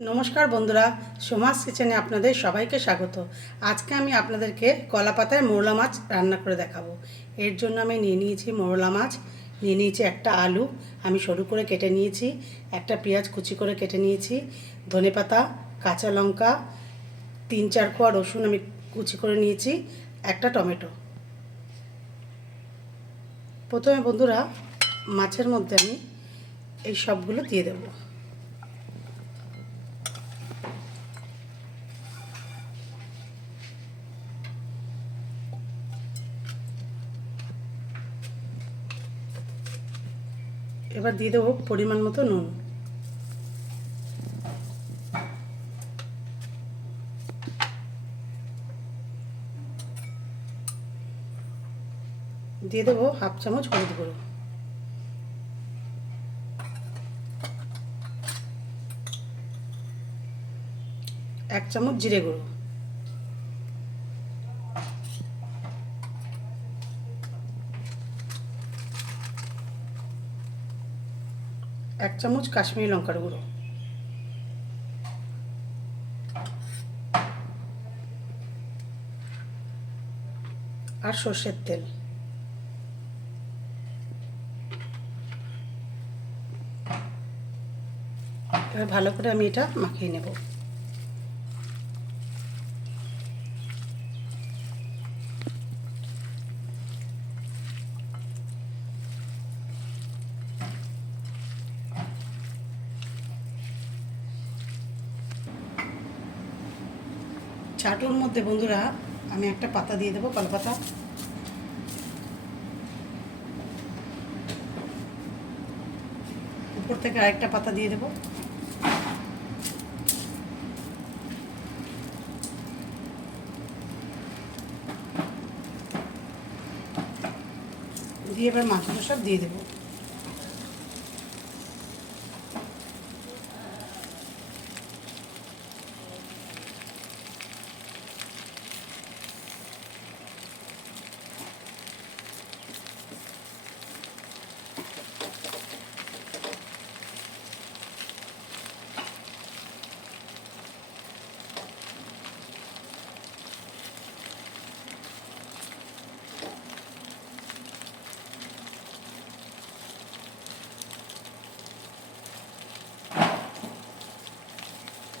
নমস্কার বন্ধুরা, সোমাস কিচেনে আপনাদের সবাইকে স্বাগত। আজকে আমি আপনাদেরকে কলা পাতায় মোরলা মাছ রান্না করে দেখাবো। এর জন্য আমি নিয়ে নিয়েছি মোরলা মাছ, নিয়ে নিয়েছি একটা আলু আমি সরু করে কেটে নিয়েছি, একটা পেঁয়াজ কুচি করে কেটে নিয়েছি, ধনেপাতা, কাঁচা লঙ্কা, 3-4 কোয়া রসুন আমি কুচি করে নিয়েছি, একটা টমেটো। প্রথমে বন্ধুরা মাছের মধ্যে আমি এই সবগুলো দিয়ে দেবো। এবার দিয়ে দেবো পরিমাণ মতো নুন, দিয়ে দেবো 1/2 চামচ হলুদ গুঁড়ো, 1 চামচ জিরে গুঁড়ো, 1 চামচ কাশ্মীরি লঙ্কার গুঁড়ো, আর সর্ষের তেল। এবার ভালো করে আমি এটা মাখিয়ে নেব। চাটুর মধ্যে বন্ধুরা আমি একটা পাতা দিয়ে দেবো, কলা পাতা। উপর থেকে আরেকটা পাতা দিয়ে দেবো। দিয়ে এবার মাছগুলো সব দিয়ে দেবো।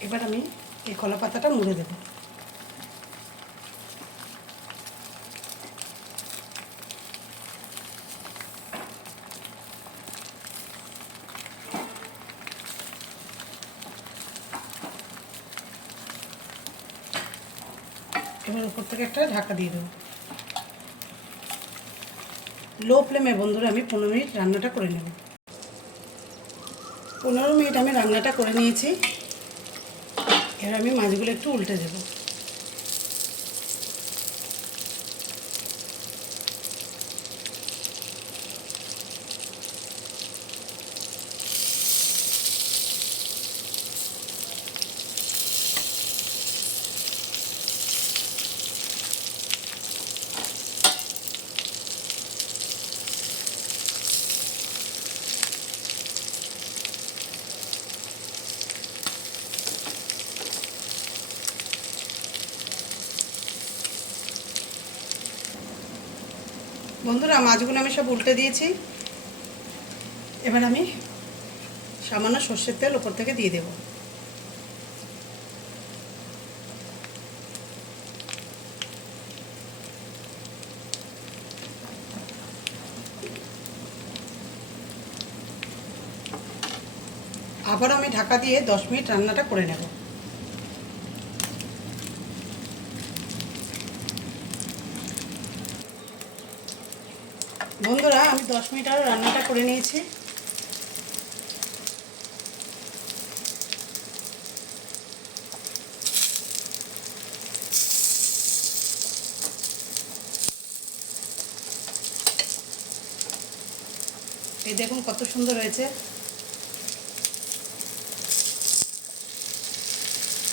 এবার আমি এই কলা পাতাটা মুড়ে দেবো। এবার উপর থেকে একটা ঢাকা দিয়ে দেবো। লো ফ্লেমে বন্ধুরা আমি 15 মিনিট রান্নাটা করে নেব। 15 মিনিট আমি রান্নাটা করে নিয়েছি। এবার আমি মাছগুলো একটু উল্টে দেবো। বন্ধুরা মাছগুলো আমি সব উল্টে দিয়েছি। এবার আমি সামান্য সর্ষের তেল উপর থেকে দিয়ে দেব। আবার আমি ঢাকা দিয়ে 10 মিনিট রান্নাটা করে নেব। বন্ধুরা আমি 10 মিনিট আরও রান্নাটা করে নিয়েছি। এই দেখুন কত সুন্দর হয়েছে।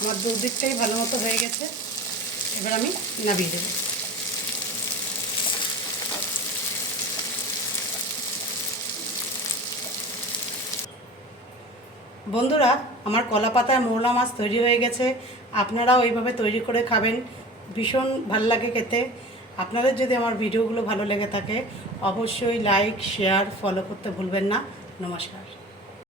আমার দুদিকটাই ভালো মতো হয়ে গেছে। এবার আমি নামিয়ে দেব। বন্ধুরা, আমার কলা পাতায় মৌরলা মাছ তৈরি হয়ে গেছে। আপনারাও ওইভাবে তৈরি করে খাবেন, ভীষণ ভালো লাগে খেতে। আপনাদের যদি আমার ভিডিওগুলো ভালো লেগে থাকে অবশ্যই লাইক, শেয়ার, ফলো করতে ভুলবেন না। নমস্কার।